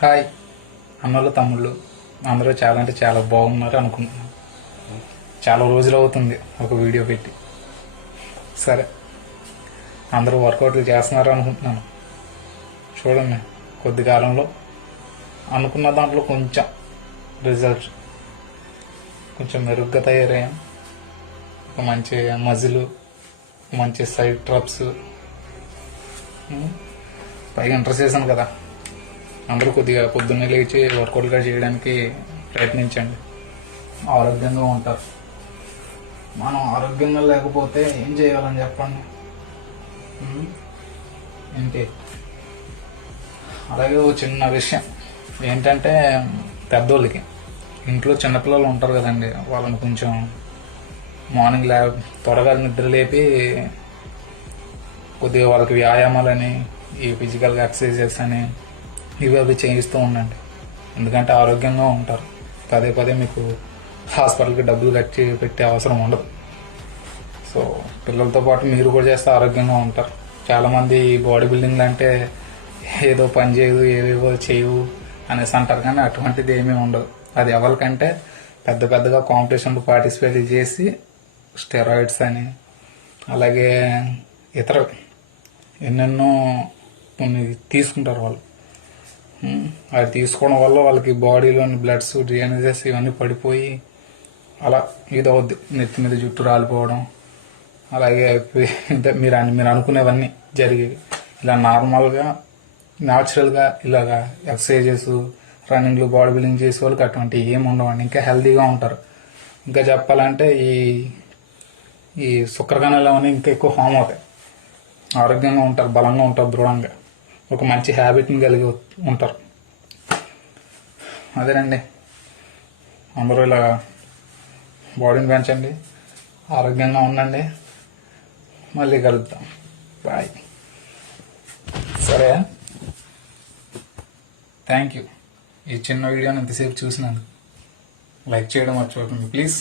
Hi అన్నలు తమ్ముళ్ళు అందరూ చాలా అంటే చాలా బాగున్నారు అనుకుంటున్నాను. చాలా రోజులు అవుతుంది ఒక వీడియో పెట్టి. సరే, అందరూ వర్కౌట్లు చేస్తున్నారు అనుకుంటున్నాను. చూడండి, కొద్ది కాలంలో అనుకున్న దాంట్లో కొంచెం రిజల్ట్ కొంచెం మెరుగ్గా తయారయ్యాం. ఒక మంచి మజిల్, మంచి సైడ్ ట్రప్స్, పైగా ఇంటర్ సీజన్ కదా, అందరూ కొద్దిగా పొద్దున్నే లేచి వర్కౌట్గా చేయడానికి ప్రయత్నించండి. ఆరోగ్యంగా ఉంటారు. మనం ఆరోగ్యంగా లేకపోతే ఏం చేయాలని చెప్పండి. ఏంటి, అలాగే ఓ చిన్న విషయం ఏంటంటే, పెద్దోళ్ళకి ఇంట్లో చిన్నపిల్లలు ఉంటారు కదండి, వాళ్ళని కొంచెం మార్నింగ్ త్వరగా నిద్ర లేపి కొద్దిగా వాళ్ళకి వ్యాయామాలని, ఈ ఫిజికల్గా ఎక్సర్సైజెస్ అని ఇవి అవి చేయిస్తూ ఉండండి. ఎందుకంటే ఆరోగ్యంగా ఉంటారు. పదే పదే మీకు హాస్పిటల్కి డబ్బులు ఖర్చు పెట్టే అవసరం ఉండదు. సో పిల్లలతో పాటు మీరు కూడా చేస్తే ఆరోగ్యంగా ఉంటారు. చాలామంది బాడీ బిల్డింగ్ అంటే ఏదో పని చేయదు, ఏవేవో చేయవు అనేసి అంటారు, కానీ అటువంటిది ఏమీ ఉండదు. అది ఎవరికంటే పెద్ద పెద్దగా కాంపిటీషన్లు పార్టిసిపేట్ చేసి స్టెరాయిడ్స్ అని, అలాగే ఇతర ఎన్నెన్నో కొన్ని తీసుకుంటారు వాళ్ళు. అది తీసుకోవడం వల్ల వాళ్ళకి బాడీలోని బ్లడ్స్, డిఎన్ఏస్ ఇవన్నీ పడిపోయి అలా ఇది అవుద్ది. నెత్తి మీద జుట్టు రాలిపోవడం, అలాగే మీరు అనుకునేవన్నీ జరిగేవి. ఇలా నార్మల్గా న్యాచురల్గా ఇలాగా ఎక్సర్సైజెస్, రన్నింగ్లు, బాడీ బిల్డింగ్ చేసే వాళ్ళకి అటువంటి ఏమి ఉండవండి. ఇంకా హెల్తీగా ఉంటారు. ఇంకా చెప్పాలంటే ఈ శుక్రకణాలు అవన్నీ ఇంకా ఎక్కువ ఫామ్ అవుతాయి. ఆరోగ్యంగా ఉంటారు, బలంగా ఉంటారు, దృఢంగా ఒక మంచి హ్యాబిట్ని కలిగి ఉంటారు. అదేనండి, అందరూ ఇలా బాడీని పెంచండి, ఆరోగ్యంగా ఉండండి. మళ్ళీ కలుద్దాం. బాయ్. సరే, థ్యాంక్ యూ. ఈ చిన్న వీడియోని ఎంతసేపు చూసినందుకు లైక్ చేయడం మర్చిపోకండి ప్లీజ్.